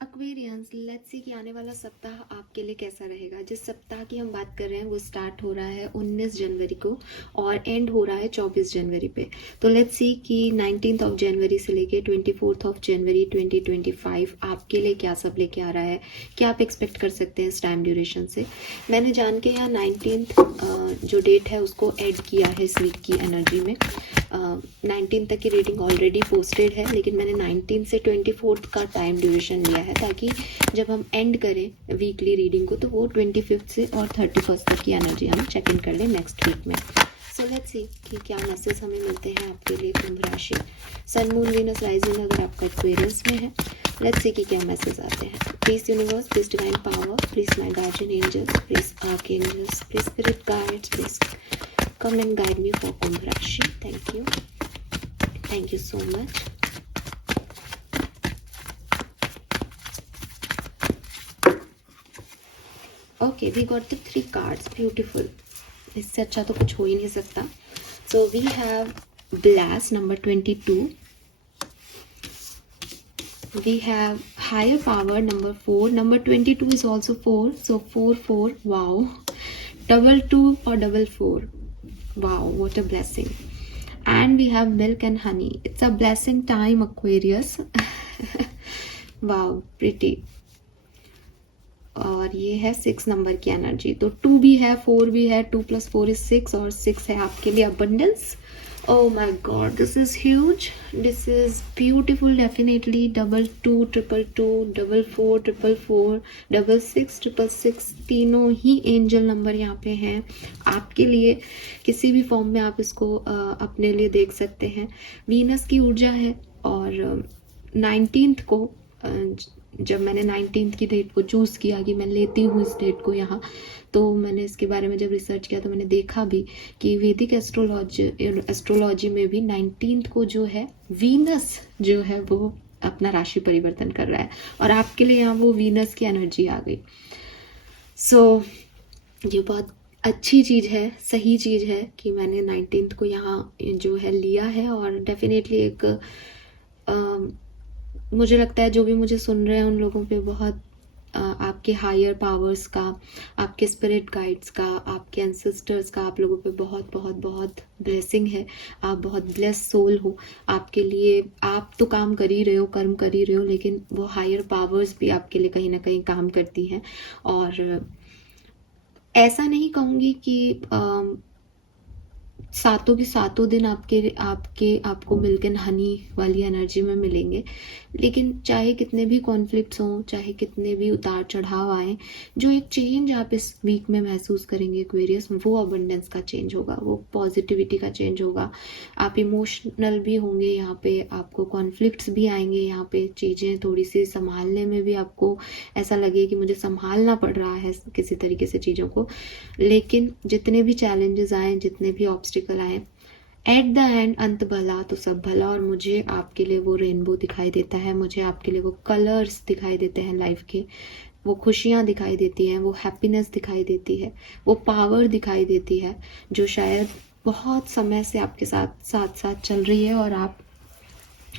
Aquarians, let's see कि आने वाला सप्ताह आपके लिए कैसा रहेगा। जिस सप्ताह की हम बात कर रहे हैं वो स्टार्ट हो रहा है 19 जनवरी को और एंड हो रहा है 24 जनवरी पे। तो लेट्स सी कि 19 ऑफ जनवरी से लेके 24 ऑफ जनवरी 2025 आपके लिए क्या सब लेके आ रहा है, क्या आप एक्सपेक्ट कर सकते हैं इस टाइम ड्यूरेशन से। मैंने जान के यहाँ 19 जो डेट है उसको ऐड किया है इस वीक की एनर्जी में। 19 तक की रीडिंग ऑलरेडी पोस्टेड है, लेकिन मैंने 19 से 24 का टाइम ड्यूरेशन लिया है ताकि जब हम एंड करें वीकली रीडिंग को तो वो 25 से और 31 तक की एनर्जी हम चेक इन कर लें नेक्स्ट वीक में। सो लेट्स सी कि क्या मैसेज हमें मिलते हैं आपके लिए कुंभ राशि। सन मून वीनस राइजिंग अगर आपका एक्वेरियंस में है, लेट्स सी कि क्या मैसेज आते हैं। Please universe, please divine power, please my guardian angels, please archangels, please spirit guides, please come and guide me for Kumbh Rashi. Thank you so much. Okay, we got the 3 cards. Beautiful. इससे अच्छा तो कुछ हो ही नहीं सकता. So we have Blast number 22. We have Higher Power number 4. Number 22 is also 4. So 4 4. Wow. 2 or 4. Wow, what a blessing. And we have Milk and Honey. It's a blessing time, Aquarius. Wow, pretty. और ये है 6 number की energy. तो 2 भी है, 4 भी है, 2 + 4 is 6 और 6 है आपके लिए abundance. Oh my god, this is huge. This is beautiful. Definitely 2 2 2 2 4 4 4 4 6 6 6 तीनों ही एंजल नंबर यहाँ पे हैं आपके लिए। किसी भी फॉर्म में आप इसको अपने लिए देख सकते हैं। वीनस की ऊर्जा है और 19 को जब मैंने 19 की डेट को चूज़ किया कि मैं लेती हूँ इस डेट को यहाँ, तो मैंने इसके बारे में जब रिसर्च किया तो मैंने देखा भी कि वैदिक एस्ट्रोलॉजी में भी 19 को जो है वीनस जो है वो अपना राशि परिवर्तन कर रहा है और आपके लिए यहाँ वो वीनस की एनर्जी आ गई। सो ये बहुत अच्छी चीज़ है, सही चीज़ है कि मैंने 19 को यहाँ जो है लिया है। और डेफिनेटली एक मुझे लगता है जो भी मुझे सुन रहे हैं उन लोगों पे बहुत आपके हायर पावर्स का, आपके स्पिरिट गाइड्स का, आपके एंसेस्टर्स का आप लोगों पे बहुत बहुत बहुत ब्लेसिंग है। आप बहुत ब्लेस सोल हो। आपके लिए आप तो काम कर ही रहे हो, कर्म कर ही रहे हो, लेकिन वो हायर पावर्स भी आपके लिए कहीं ना कहीं काम करती हैं। और ऐसा नहीं कहूँगी कि सातों के सातों दिन आपको मिल्क एंड हनी वाली एनर्जी में मिलेंगे, लेकिन चाहे कितने भी कॉन्फ्लिक्ट्स हों, चाहे कितने भी उतार चढ़ाव आए, जो एक चेंज आप इस वीक में महसूस करेंगे एक्वेरियस, वो अबंडेंस का चेंज होगा, वो पॉजिटिविटी का चेंज होगा। आप इमोशनल भी होंगे, यहाँ पे आपको कॉन्फ्लिक्ट्स भी आएंगे, यहाँ पे चीज़ें थोड़ी सी संभालने में भी आपको ऐसा लगे कि मुझे संभालना पड़ रहा है किसी तरीके से चीज़ों को। लेकिन जितने भी चैलेंजेस आए, जितने भी ऑब्स्टिकल आए, एट द एंड अंत भला तो सब भला। और मुझे आपके लिए वो रेनबो दिखाई देता है, मुझे आपके लिए वो कलर्स दिखाई देते हैं लाइफ के, वो खुशियाँ दिखाई देती हैं, वो हैप्पीनेस दिखाई देती है, वो पावर दिखाई देती है जो शायद बहुत समय से आपके साथ साथ साथ चल रही है। और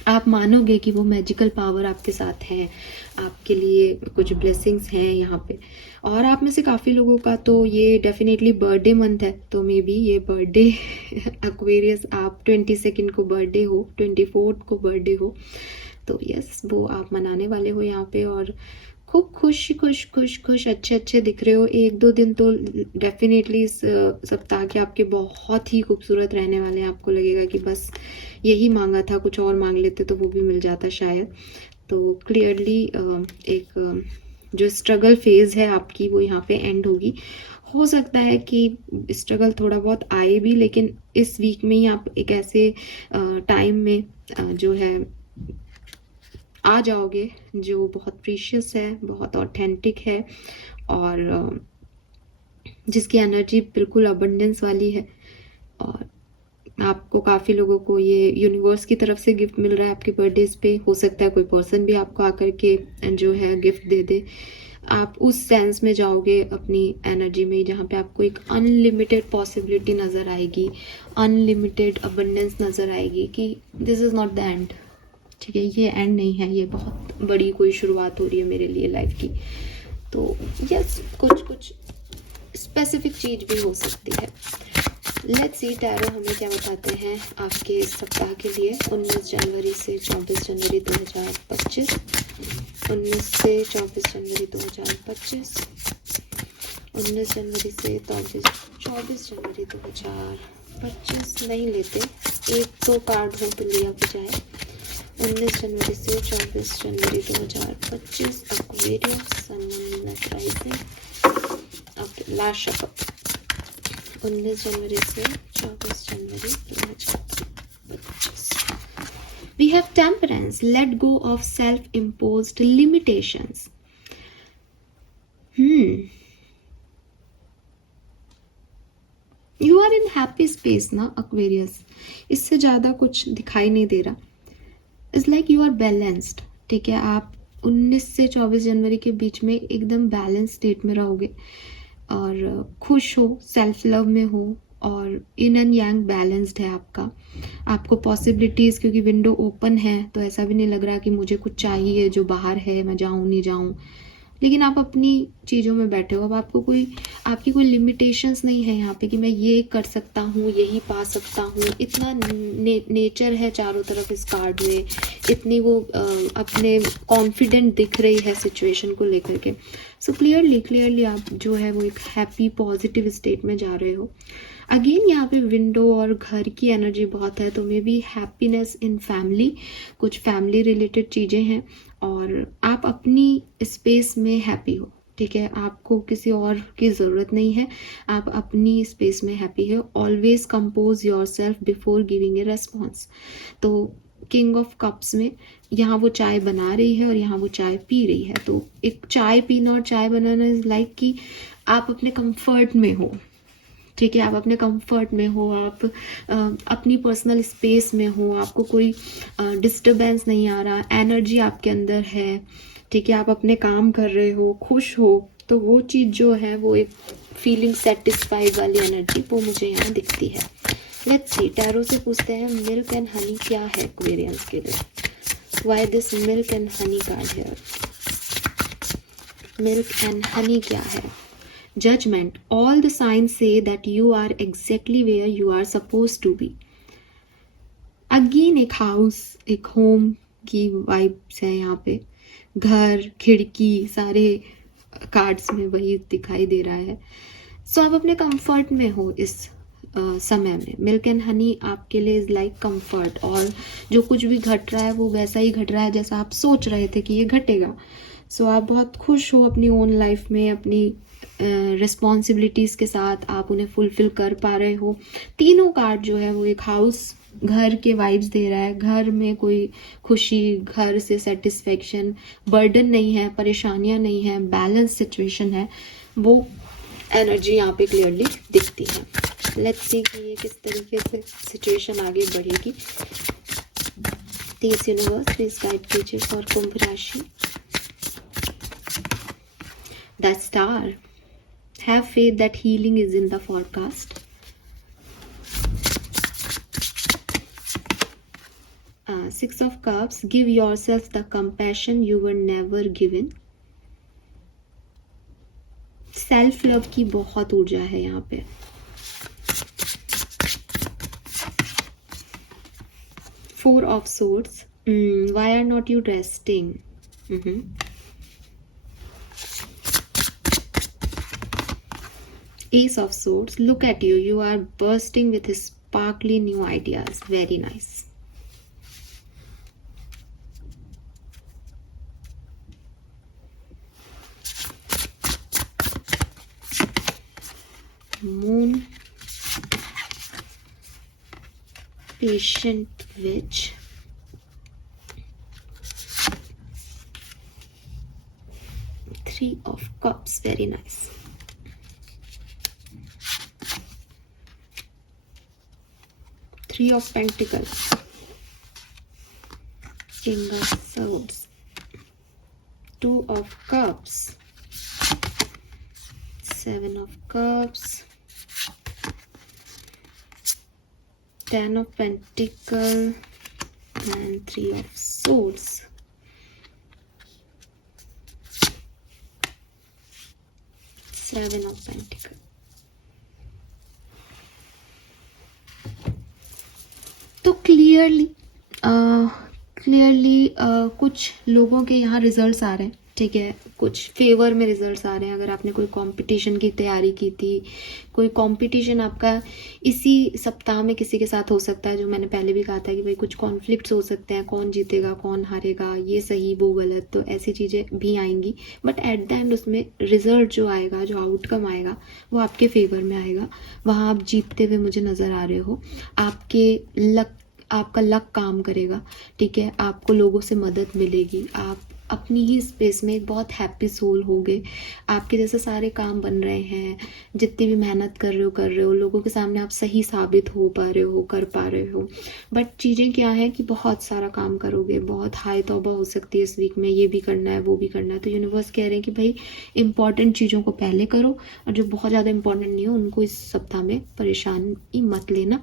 आप मानोगे कि वो मैजिकल पावर आपके साथ है, आपके लिए कुछ ब्लेसिंग्स हैं यहाँ पे। और आप में से काफ़ी लोगों का तो ये डेफिनेटली बर्थडे मंथ है, तो मे बी ये बर्थडे एक्वेरियस आप 22 को बर्थडे हो, 24 को बर्थडे हो, तो यस वो आप मनाने वाले हो यहाँ पे। और खूब खुश अच्छे दिख रहे हो। 1-2 दिन तो डेफिनेटली इस सप्ताह के आपके बहुत ही खूबसूरत रहने वाले हैं। आपको लगेगा कि बस यही मांगा था, कुछ और मांग लेते तो वो भी मिल जाता शायद। तो क्लियरली एक जो स्ट्रगल फेज़ है आपकी वो यहाँ पे एंड होगी। हो सकता है कि स्ट्रगल थोड़ा बहुत आए भी, लेकिन इस वीक में ही आप एक ऐसे टाइम में जो है आ जाओगे जो बहुत प्रीशियस है, बहुत ऑथेंटिक है और जिसकी एनर्जी बिल्कुल अबंडेंस वाली है। और आपको काफ़ी लोगों को ये यूनिवर्स की तरफ से गिफ्ट मिल रहा है आपके बर्थडेज पे। हो सकता है कोई पर्सन भी आपको आकर के जो है गिफ्ट दे दे। आप उस सेंस में जाओगे अपनी एनर्जी में जहाँ पे आपको एक अनलिमिटेड पॉसिबिलिटी नज़र आएगी, अनलिमिटेड अबंडेंस नज़र आएगी कि this is not the end, ठीक है, ये एंड नहीं है, ये बहुत बड़ी कोई शुरुआत हो रही है मेरे लिए लाइफ की। तो यस, कुछ स्पेसिफिक चीज भी हो सकती है। लेट्स सी टैरो हमें क्या बताते हैं आपके इस सप्ताह के लिए 19 जनवरी से 24 जनवरी 2025। 19 से 24 जनवरी 2025, 19 जनवरी से 24 जनवरी 2025 नहीं लेते, एक दो कार्ड हो तो लिया भी जाए। 19 जनवरी से 24 जनवरी 2025 Aquarius, sun moon rising. Okay, last shuffle 19 जनवरी से 24 जनवरी 2025। We have temperance, let go of self-imposed limitations. You are in happy space ना Aquarius, इससे ज़्यादा कुछ दिखाई नहीं दे रहा। It's like you are balanced, ठीक है, आप 19 से 24 जनवरी के बीच में एकदम बैलेंस स्टेट में रहोगे और खुश हो, सेल्फ लव में हो और इन एंड यांग बैलेंस्ड है आपका। आपको पॉसिबिलिटीज़, क्योंकि विंडो ओपन है तो ऐसा भी नहीं लग रहा कि मुझे कुछ चाहिए जो बाहर है, मैं जाऊँ नहीं जाऊँ, लेकिन आप अपनी चीज़ों में बैठे हो। अब आपको आपकी कोई लिमिटेशंस नहीं है यहाँ पे कि मैं ये कर सकता हूँ, यही पा सकता हूँ। इतना नेचर है चारों तरफ इस कार्ड में, इतनी वो अपने कॉन्फिडेंट दिख रही है सिचुएशन को लेकर के। सो क्लियरली आप जो है वो एक हैप्पी पॉजिटिव स्टेट में जा रहे हो। अगेन यहाँ पे विंडो और घर की एनर्जी बहुत है, तो may be happiness in family, कुछ फैमिली रिलेटेड चीज़ें हैं और आप अपनी स्पेस में हैप्पी हो, ठीक है, आपको किसी और की ज़रूरत नहीं है, आप अपनी स्पेस में हैप्पी है। Always compose your self before giving a response. तो किंग ऑफ कप्स में यहाँ वो चाय बना रही है और यहाँ वो चाय पी रही है। तो एक चाय पीना और चाय बनाना इज लाइक कि आप अपने कंफर्ट में हो, ठीक है, आप अपने कंफर्ट में हो, आप अपनी पर्सनल स्पेस में हो, आपको कोई डिस्टरबेंस नहीं आ रहा, एनर्जी आपके अंदर है, ठीक है, आप अपने काम कर रहे हो, खुश हो। तो वो चीज़ जो है वो एक फीलिंग सेटिस्फाइड वाली एनर्जी वो मुझे यहाँ दिखती है। लेट्स सी, टैरो से पूछते हैं मिल्क एंड हनी क्या है एक्वेरियंस के लिए। Why this milk and honey card है? मिल्क एंड हनी क्या है? Judgment. All the signs say that you are exactly where you are supposed to be. Again एक हाउस, एक होम की वाइब्स है यहाँ पे। घर, खिड़की, सारे कार्ड्स में वही दिखाई दे रहा है। सो आप अपने कंफर्ट में हो इस समय में। मिल्क एंड हनी आपके लिए इज लाइक कंफर्ट, और जो कुछ भी घट रहा है वो वैसा ही घट रहा है जैसा आप सोच रहे थे कि ये घटेगा। सो आप बहुत खुश हो अपनी ओन लाइफ में, अपनी रिस्पॉन्सिबिलिटीज़ के साथ आप उन्हें फुलफिल कर पा रहे हो। तीनों कार्ड जो है वो एक हाउस, घर के वाइब्स दे रहा है। घर में कोई खुशी, घर से सेटिस्फेक्शन, बर्डन नहीं है, परेशानियां नहीं है, बैलेंस सिचुएशन है, वो एनर्जी यहाँ पे क्लियरली दिखती है। लेट्स सी कि ये किस तरीके से सिचुएशन आगे बढ़ेगी। तीस यूनिवर्स प्लीज गाइड कीजिए फॉर कुंभ राशि। The star, have faith that healing is in the forecast. Six of Cups, give yourself the compassion you were never given. Self love की बहुत ऊर्जा है यहाँ पे। Four of Swords, why are not you resting? Ace of Swords, look at you, you are bursting with sparkly new ideas. Very nice. Moon, patient witch, Three of Cups, very nice. Three of Pentacles, King of Swords, Two of Cups, Seven of Cups, Ten of Pentacles, and 3 of swords. Seven of Pentacles. तो clearly कुछ लोगों के यहाँ results आ रहे हैं, ठीक है, कुछ फेवर में रिजल्ट्स आ रहे हैं। अगर आपने कोई कंपटीशन की तैयारी की थी, कोई कंपटीशन आपका इसी सप्ताह में किसी के साथ हो सकता है, जो मैंने पहले भी कहा था कि भाई कुछ कॉन्फ्लिक्ट्स हो सकते हैं, कौन जीतेगा कौन हारेगा, ये सही वो गलत, तो ऐसी चीज़ें भी आएंगी। बट एट द एंड उसमें रिजल्ट जो आएगा, जो आउटकम आएगा, वो आपके फेवर में आएगा। वहाँ आप जीतते हुए मुझे नज़र आ रहे हो। आपका लक काम करेगा, ठीक है, आपको लोगों से मदद मिलेगी, आप अपनी ही स्पेस में एक बहुत हैप्पी सोल होगे। आपके जैसे सारे काम बन रहे हैं, जितनी भी मेहनत कर रहे हो, लोगों के सामने आप सही साबित हो पा रहे हो, कर पा रहे हो। बट चीज़ें क्या है कि बहुत सारा काम करोगे, बहुत हाई तौबा हो सकती है इस वीक में, ये भी करना है वो भी करना है। तो यूनिवर्स कह रहे हैं कि भाई इंपॉर्टेंट चीज़ों को पहले करो, और जो बहुत ज़्यादा इंपॉर्टेंट नहीं हो उनको इस सप्ताह में परेशानी मत लेना।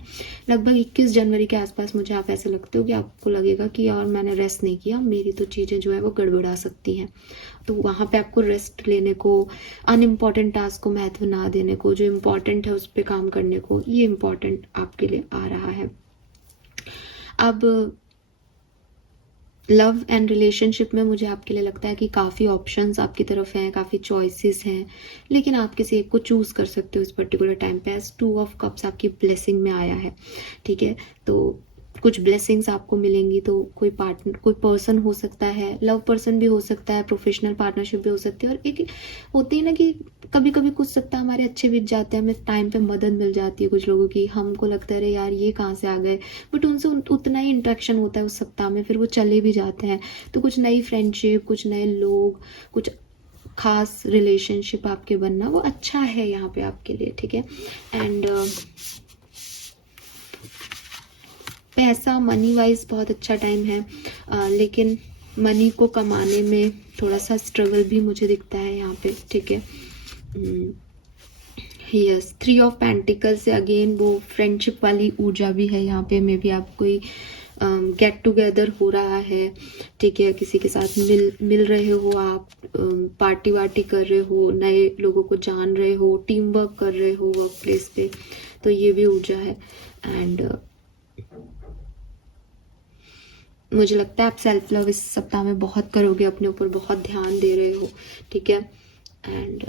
लगभग 21 जनवरी के आसपास मुझे आप ऐसे लगते हो कि आपको लगेगा कि और मैंने रेस्ट नहीं किया, मेरी तो चीज़ें जो है वो गड़बड़ा सकती हैं। तो वहाँ पे आपको रेस्ट लेने को, अनइम्पॉर्टेंट टास्क को महत्व ना देने को, जो इम्पॉर्टेंट है उस पर काम करने को, ये इम्पॉर्टेंट आपके लिए आ रहा है। अब लव एंड रिलेशनशिप में मुझे आपके लिए लगता है कि काफ़ी ऑप्शंस आपकी तरफ हैं, काफ़ी चॉइसेस हैं, लेकिन आप किसी एक को चूज़ कर सकते हो इस पर्टिकुलर टाइम पे। एज 2 ऑफ कप्स आपकी ब्लेसिंग में आया है, ठीक है, तो कुछ ब्लेसिंग्स आपको मिलेंगी। तो कोई पार्टनर, कोई पर्सन हो सकता है, लव पर्सन भी हो सकता है, प्रोफेशनल पार्टनरशिप भी हो सकती है। और एक होती है ना कि कभी कभी कुछ सप्ताह हमारे अच्छे बीत जाते हैं, हमें टाइम पे मदद मिल जाती है कुछ लोगों की, हमको लगता है अरे यार ये कहाँ से आ गए, बट उनसे उतना ही इंटरेक्शन होता है उस सप्ताह में, फिर वो चले भी जाते हैं। तो कुछ नई फ्रेंडशिप, कुछ नए लोग, कुछ खास रिलेशनशिप आपके बनना, वो अच्छा है यहाँ पे आपके लिए, ठीक है। एंड पैसा, मनी वाइज बहुत अच्छा टाइम है, लेकिन मनी को कमाने में थोड़ा सा स्ट्रगल भी मुझे दिखता है यहाँ पे, ठीक है। यस, 3 ऑफ पेंटिकल से अगेन वो फ्रेंडशिप वाली ऊर्जा भी है यहाँ पे। मे बी आप कोई गेट टुगेदर हो रहा है, ठीक है, किसी के साथ मिल रहे हो, आप पार्टी वार्टी कर रहे हो, नए लोगों को जान रहे हो, टीम वर्क कर रहे हो वर्क प्लेस पे, तो ये भी ऊर्जा है। एंड मुझे लगता है आप सेल्फ लव इस सप्ताह में बहुत करोगे, अपने ऊपर बहुत ध्यान दे रहे हो, ठीक है। एंड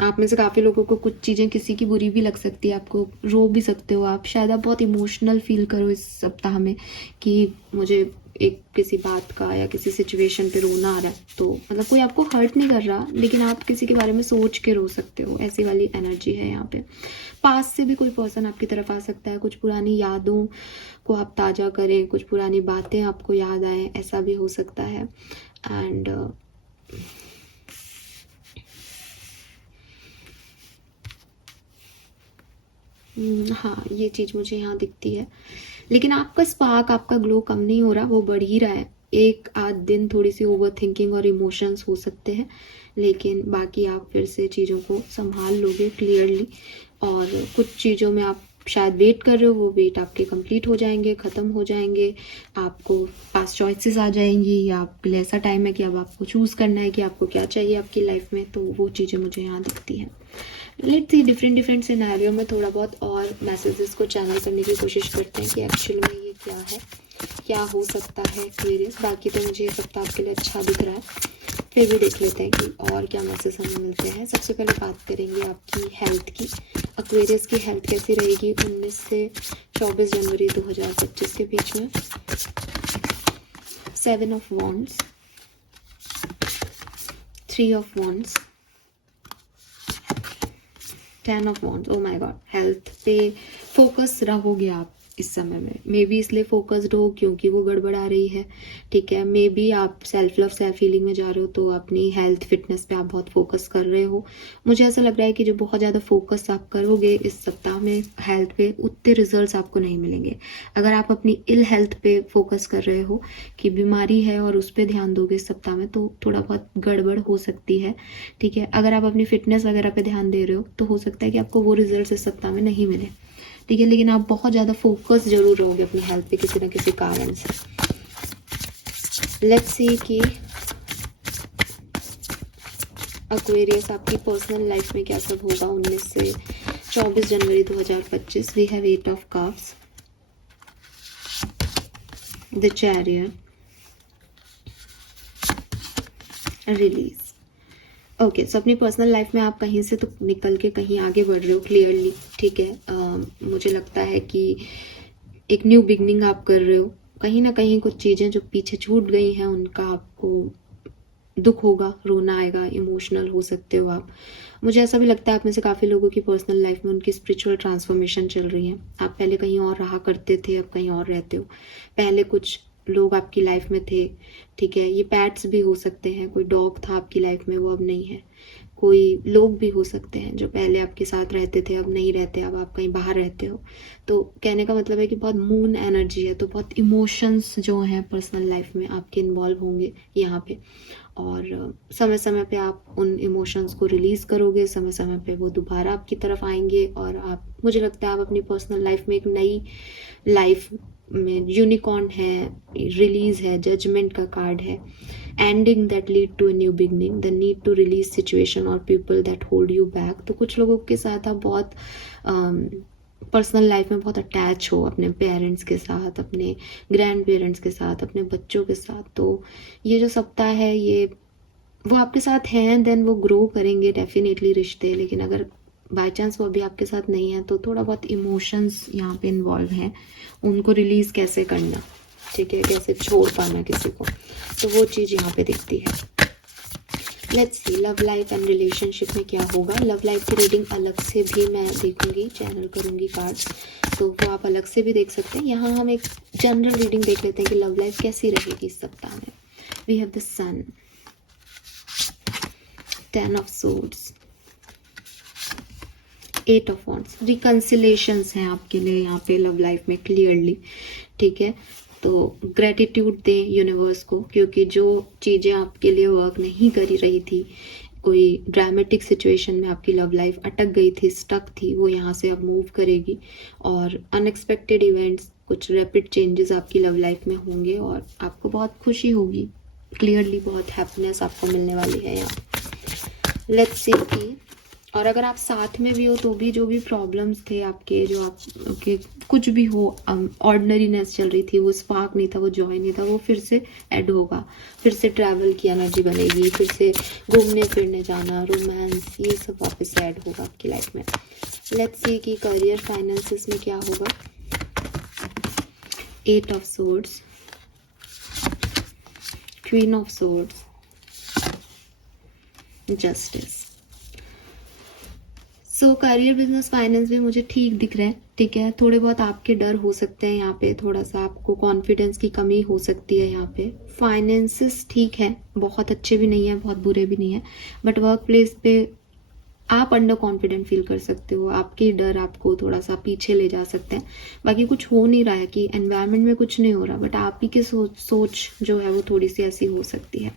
आप में से काफ़ी लोगों को कुछ चीज़ें किसी की बुरी भी लग सकती है, आपको रो भी सकते हो आप, शायद आप बहुत इमोशनल फील करो इस सप्ताह में कि मुझे एक किसी बात का या किसी सिचुएशन पे रोना आ रहा है। तो मतलब कोई आपको हर्ट नहीं कर रहा, लेकिन आप किसी के बारे में सोच के रो सकते हो, ऐसी वाली एनर्जी है यहाँ पे। पास से भी कोई पर्सन आपकी तरफ आ सकता है, कुछ पुरानी यादों को आप ताज़ा करें, कुछ पुरानी बातें आपको याद आए, ऐसा भी हो सकता है। एंड हाँ, ये चीज़ मुझे यहाँ दिखती है, लेकिन आपका स्पार्क, आपका ग्लो कम नहीं हो रहा, वो बढ़ ही रहा है। एक आध दिन थोड़ी सी ओवर थिंकिंग और इमोशंस हो सकते हैं, लेकिन बाकी आप फिर से चीज़ों को संभाल लोगे क्लियरली। और कुछ चीज़ों में आप शायद वेट कर रहे हो, वो वेट आपके कंप्लीट हो जाएंगे, ख़त्म हो जाएंगे, आपको पास चॉइसेस आ जाएंगी, या आपके लिए ऐसा टाइम है कि अब आपको चूज़ करना है कि आपको क्या चाहिए आपकी लाइफ में। तो वो चीज़ें मुझे यहाँ दिखती हैं। लेट्स सी डिफरेंट सिनेरियो में थोड़ा बहुत और मैसेजेस को चैनल करने की कोशिश करते हैं कि एक्चुअल में ये क्या है, क्या हो सकता है एक्वेरियस। बाकी तो मुझे ये सप्ताह आपके लिए अच्छा दिख रहा है, फिर भी देख लेते हैं कि और क्या मैसेज हमें मिलते हैं। सबसे पहले बात करेंगे आपकी हेल्थ की। एक्वेरियस की हेल्थ कैसी रहेगी 19 से 24 जनवरी 2025 के बीच में। 7 of wands, 3 of wands, 10 of wands. Oh my God, health पे फोकस रहोगे आप इस समय में। मे बी इसलिए फोकस्ड हो क्योंकि वो गड़बड़ा रही है, ठीक है। मे बी आप सेल्फ लव, सेल्फ हीलिंग में जा रहे हो, तो अपनी हेल्थ फिटनेस पे आप बहुत फोकस कर रहे हो। मुझे ऐसा लग रहा है कि जो बहुत ज़्यादा फोकस आप करोगे इस सप्ताह में हेल्थ पे, उतने रिजल्ट्स आपको नहीं मिलेंगे। अगर आप अपनी इल हेल्थ पे फोकस कर रहे हो कि बीमारी है और उस पर ध्यान दोगे इस सप्ताह में, तो थोड़ा बहुत गड़बड़ हो सकती है, ठीक है। अगर आप अपनी फिटनेस वगैरह पे ध्यान दे रहे हो, तो हो सकता है कि आपको वो रिजल्ट इस सप्ताह में नहीं मिले, ठीक है, लेकिन आप बहुत ज़्यादा फोकस जरूर रहोगे अपनी हेल्थ पे किसी ना किसी कारण से। लेट्स सी कि एक्वेरियस आपकी पर्सनल लाइफ में क्या सब होगा 19 से 24 जनवरी 2025। We have 8 of cups, the chariot, release. Okay, so अपनी पर्सनल लाइफ में आप कहीं से तो निकल के कहीं आगे बढ़ रहे हो क्लियरली, ठीक है। मुझे लगता है कि एक न्यू बिगनिंग आप कर रहे हो। कहीं ना कहीं कुछ चीज़ें जो पीछे छूट गई हैं उनका आपको दुख होगा, रोना आएगा, इमोशनल हो सकते हो आप। मुझे ऐसा भी लगता है आप में से काफ़ी लोगों की पर्सनल लाइफ में उनकी स्पिरिचुअल ट्रांसफॉर्मेशन चल रही है। आप पहले कहीं और रहा करते थे, अब कहीं और रहते हो। पहले कुछ लोग आपकी लाइफ में थे, ठीक है, ये पैट्स भी हो सकते हैं, कोई डॉग था आपकी लाइफ में वो अब नहीं है, कोई लोग भी हो सकते हैं जो पहले आपके साथ रहते थे अब नहीं रहते, अब आप कहीं बाहर रहते हो। तो कहने का मतलब है कि बहुत मून एनर्जी है, तो बहुत इमोशंस जो हैं पर्सनल लाइफ में आपके इन्वॉल्व होंगे यहाँ पे, और समय समय पे आप उन इमोशंस को रिलीज़ करोगे, समय समय पे वो दोबारा आपकी तरफ आएंगे, और आप, मुझे लगता है आप अपनी पर्सनल लाइफ में एक नई लाइफ में, यूनिकॉर्न है, रिलीज है, जजमेंट का कार्ड है, ending that lead to a new beginning, the need to release situation और people that hold you back. तो कुछ लोगों के साथ आप बहुत पर्सनल लाइफ में बहुत अटैच हो, अपने पेरेंट्स के साथ, अपने ग्रैंड पेरेंट्स के साथ, अपने बच्चों के साथ। तो ये जो सप्ताह है ये वो आपके साथ हैं, देन वो ग्रो करेंगे डेफिनेटली रिश्ते, लेकिन अगर बाय चांस वो अभी आपके साथ नहीं है तो थोड़ा बहुत इमोशंस यहाँ पे इन्वॉल्व हैं, उनको रिलीज कैसे करना, ठीक है, कैसे छोड़ पाना किसी को, तो वो चीज़ यहाँ पे दिखती है। Let's see love life and relationship में क्या होगा। लव लाइफ की रीडिंग अलग से भी मैं देखूंगी, चैनल करूंगी कार्ड्स, तो वो आप अलग से भी देख सकते हैं। यहाँ हम एक जनरल रीडिंग देख लेते हैं कि लव लाइफ कैसी रहेगी इस सप्ताह में। We have the sun, 10 of swords, 8 of wands. Reconciliations हैं आपके लिए यहाँ पे लव लाइफ में क्लियरली, ठीक है। तो ग्रेटिट्यूड दें यूनिवर्स को, क्योंकि जो चीज़ें आपके लिए वर्क नहीं करी रही थी, कोई ड्रामेटिक सिचुएशन में आपकी लव लाइफ अटक गई थी, स्टक थी, वो यहाँ से अब मूव करेगी, और अनएक्सपेक्टेड इवेंट्स, कुछ रैपिड चेंजेस आपकी लव लाइफ में होंगे, और आपको बहुत खुशी होगी, क्लियरली बहुत हैप्पीनेस आपको मिलने वाली है यहाँ। लेट्स सी कि, और अगर आप साथ में भी हो तो भी जो भी प्रॉब्लम्स थे आपके, जो आपके कुछ भी हो, ऑर्डिनरीनेस चल रही थी, वो स्पार्क नहीं था, वो जॉय नहीं था, वो फिर से ऐड होगा, फिर से ट्रैवल की एनर्जी बनेगी, फिर से घूमने फिरने जाना, रोमांस, ये सब वापस से ऐड होगा आपकी लाइफ में। लेट्स सी कि करियर फाइनेंसेस में क्या होगा। 8 of swords, queen of swords, justice. So career, business, finance भी मुझे ठीक दिख रहा है, ठीक है। थोड़े बहुत आपके डर हो सकते हैं यहाँ पे, थोड़ा सा आपको कॉन्फिडेंस की कमी हो सकती है यहाँ पे। फाइनेंसेस ठीक है, बहुत अच्छे भी नहीं है, बहुत बुरे भी नहीं है, बट वर्क प्लेस पे आप अंडर कॉन्फिडेंट फील कर सकते हो, आपके डर आपको थोड़ा सा पीछे ले जा सकते हैं। बाकी कुछ हो नहीं रहा है कि एनवायरनमेंट में कुछ नहीं हो रहा, बट आप ही की सोच जो है वो थोड़ी सी ऐसी हो सकती है।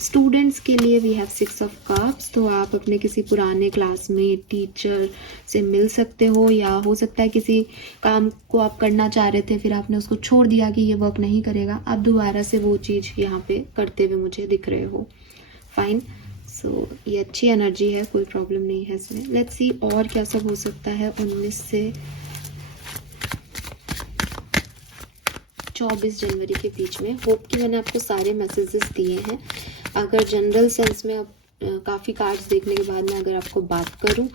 स्टूडेंट्स के लिए वी हैव 6 ऑफ कप्स, तो आप अपने किसी पुराने क्लासमेट, टीचर से मिल सकते हो, या हो सकता है किसी काम को आप करना चाह रहे थे, फिर आपने उसको छोड़ दिया कि ये वर्क नहीं करेगा, आप दोबारा से वो चीज़ यहाँ पे करते हुए मुझे दिख रहे हो। फाइन, सो ये अच्छी एनर्जी है, कोई प्रॉब्लम नहीं है इसमें। लेट्स सी और क्या सब हो सकता है 19 से 24 जनवरी के बीच में। होप कि मैंने आपको सारे मैसेजेस दिए हैं। अगर जनरल सेंस में आप काफ़ी कार्ड्स देखने के बाद में अगर आपको बात करूं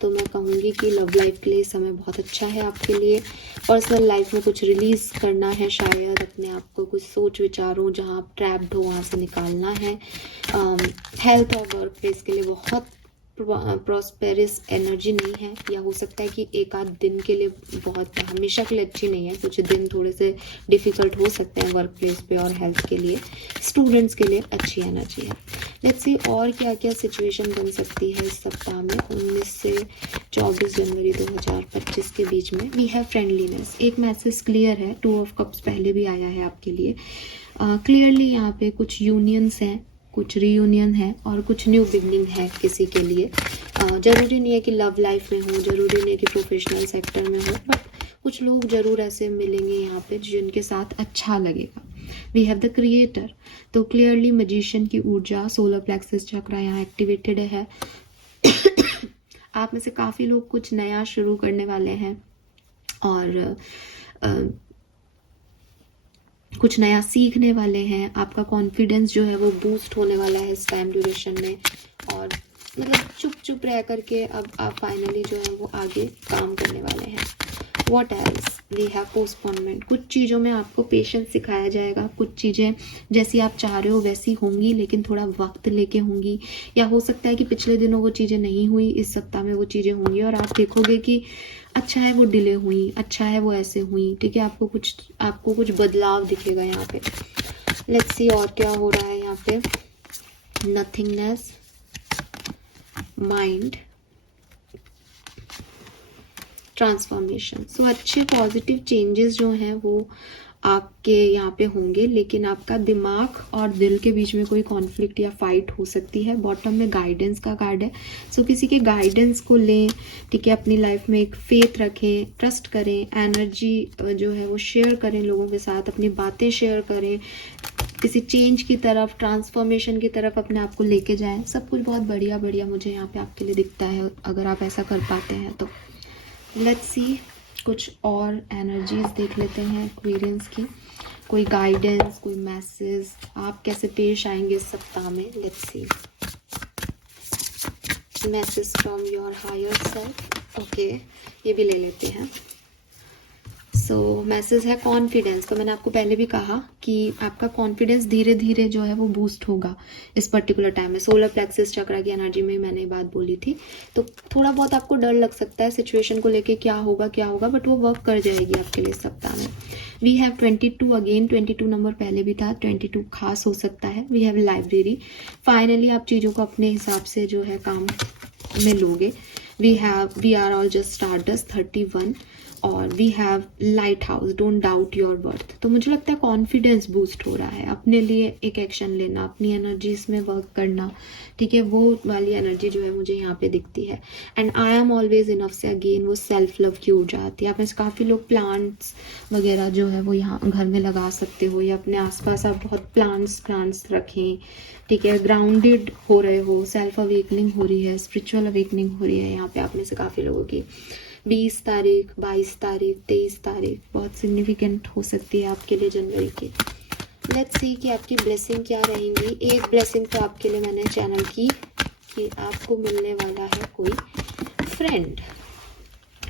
तो मैं कहूँगी कि लव लाइफ के लिए समय बहुत अच्छा है आपके लिए। पर्सनल लाइफ में कुछ रिलीज़ करना है, शायद अपने आप को कुछ सोच विचारों जहां आप ट्रैप्ड हो वहां से निकालना है। हेल्थ और वर्क प्लेस के लिए बहुत प्रॉस्पेरस एनर्जी नहीं है, या हो सकता है कि एक आध दिन के लिए, बहुत हमेशा के लिए अच्छी नहीं है, कुछ दिन थोड़े से डिफ़िकल्ट हो सकते हैं वर्क प्लेस पे और हेल्थ के लिए। स्टूडेंट्स के लिए अच्छी एनर्जी है। लेट्स सी और क्या क्या सिचुएशन बन सकती है इस सप्ताह में 19 से 24 जनवरी 2025 के बीच में। वी हैव फ्रेंडलीनेस, एक मैसेज क्लियर है, 2 ऑफ कप्स पहले भी आया है आपके लिए। क्लियरली यहाँ पे कुछ यूनियंस हैं, कुछ रीयूनियन है, और कुछ न्यू बिगनिंग है किसी के लिए। ज़रूरी नहीं है कि लव लाइफ में हो, ज़रूरी नहीं है कि प्रोफेशनल सेक्टर में हो, बट कुछ लोग ज़रूर ऐसे मिलेंगे यहाँ पे जिनके साथ अच्छा लगेगा। वी हैव द क्रिएटर, तो क्लियरली मैजिशियन की ऊर्जा, सोलर प्लेक्सस चक्र यहाँ एक्टिवेटेड है। आप में से काफ़ी लोग कुछ नया शुरू करने वाले हैं और कुछ नया सीखने वाले हैं। आपका कॉन्फिडेंस जो है वो बूस्ट होने वाला है इस टाइम ड्यूरेशन में, और मतलब चुप चुप रह करके अब आप फाइनली जो है वो आगे काम करने वाले हैं। What else, we have postponement, कुछ चीज़ों में आपको पेशेंस सिखाया जाएगा। कुछ चीज़ें जैसी आप चाह रहे हो वैसी होंगी, लेकिन थोड़ा वक्त लेके होंगी, या हो सकता है कि पिछले दिनों वो चीज़ें नहीं हुई, इस सप्ताह में वो चीज़ें होंगी और आप देखोगे कि अच्छा है वो डिले हुई, अच्छा है वो ऐसे हुई, ठीक है। आपको कुछ बदलाव दिखेगा यहाँ पे। लेट्स सी और क्या हो रहा है यहाँ पे। Nothingness, mind, transformation. सो अच्छे पॉजिटिव चेंजेस जो हैं वो आपके यहाँ पे होंगे, लेकिन आपका दिमाग और दिल के बीच में कोई कॉन्फ्लिक्ट या फाइट हो सकती है। बॉटम में गाइडेंस का कार्ड है, सो किसी के गाइडेंस को लें, ठीक है। अपनी लाइफ में एक फेथ रखें, ट्रस्ट करें, एनर्जी जो है वो शेयर करें लोगों के साथ, अपनी बातें शेयर करें, किसी चेंज की तरफ, ट्रांसफॉर्मेशन की तरफ अपने आप को लेके जाएं। सब कुछ बहुत बढ़िया बढ़िया मुझे यहाँ पे आपके लिए दिखता है अगर आप ऐसा कर पाते हैं तो। लेट्स सी कुछ और एनर्जीज देख लेते हैं एक्वेरियंस की। कोई गाइडेंस, कोई मैसेज, आप कैसे पेश आएंगे इस सप्ताह में। Let's see message from your higher self. Okay, ये भी ले लेते हैं। सो मैसेज है कॉन्फिडेंस। तो मैंने आपको पहले भी कहा कि आपका कॉन्फिडेंस धीरे धीरे जो है वो बूस्ट होगा इस पर्टिकुलर टाइम में। सोलर प्लेक्सस चक्र की एनर्जी में मैंने बात बोली थी, तो थोड़ा बहुत आपको डर लग सकता है सिचुएशन को लेके, क्या होगा, बट वो वर्क कर जाएगी आपके लिए इस सप्ताह में। वी हैव 22 अगेन, 22 नंबर पहले भी था, 22 खास हो सकता है। वी हैव लाइब्रेरी, फाइनली आप चीज़ों को अपने हिसाब से जो है काम में लोगे। We are all just stardust 31, और we have lighthouse, don't doubt your worth. तो मुझे लगता है कॉन्फिडेंस बूस्ट हो रहा है, अपने लिए एक एक्शन लेना, अपनी एनर्जीज में वर्क करना, ठीक है। वो वाली एनर्जी जो है मुझे यहाँ पे दिखती है। And I am always enough से अगेन वो सेल्फ लव की ऊर्जा आती है। आप में से काफ़ी लोग प्लांट्स वगैरह जो है वो यहाँ घर में लगा सकते हो, या अपने आसपास आप बहुत प्लांट्स रखें, ठीक है। ग्राउंडेड हो रहे हो, सेल्फ अवेकनिंग हो रही है, स्पिरिचुअल अवेकनिंग हो रही है यहाँ पे आप में से काफ़ी लोगों की। 20 तारीख, 22 तारीख, 23 तारीख बहुत सिग्निफिकेंट हो सकती है आपके लिए जनवरी की। लेट्स सी कि आपकी ब्लेसिंग क्या रहेंगी। एक ब्लेसिंग तो आपके लिए मैंने चैनल की कि आपको मिलने वाला है कोई फ्रेंड,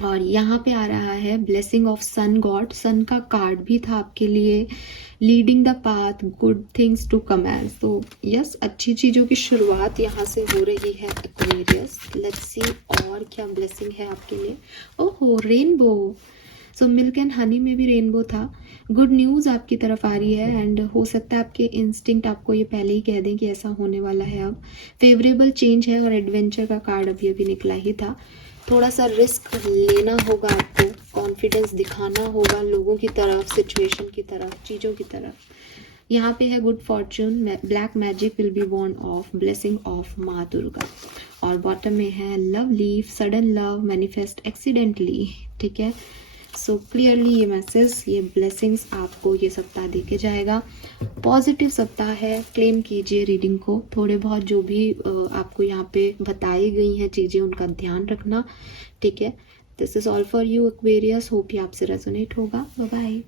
और यहाँ पे आ रहा है blessing of sun god. Sun का कार्ड भी था आपके लिए, leading the path, good things to comes. तो यस, अच्छी चीज़ों की शुरुआत यहाँ से हो रही है एक्वेरियस। लेट्स सी और क्या ब्लेसिंग है आपके लिए। ओहो, rainbow. So milk and honey में भी रेनबो था। गुड न्यूज़ आपकी तरफ आ रही है, एंड हो सकता है आपके इंस्टिंक्ट आपको ये पहले ही कह दें कि ऐसा होने वाला है। अब फेवरेबल चेंज है, और एडवेंचर का कार्ड अभी अभी निकला ही था। थोड़ा सा रिस्क लेना होगा आपको, कॉन्फिडेंस दिखाना होगा लोगों की तरफ, सिचुएशन की तरफ, चीज़ों की तरफ। यहाँ पे है good Fortune, black magic will be born of, blessing of माँ दुर्गा। और बॉटम में है love leaf, sudden love manifest accidentally, ठीक है। सो क्लियरली ये मैसेज, ये ब्लेसिंग्स आपको ये सप्ताह देके जाएगा। पॉजिटिव सप्ताह है, क्लेम कीजिए रीडिंग को। थोड़े बहुत जो भी आपको यहाँ पे बताई गई हैं चीज़ें, उनका ध्यान रखना, ठीक है। This is all for you Aquarius, hope ये आपसे रेजोनेट होगा। Bye bye.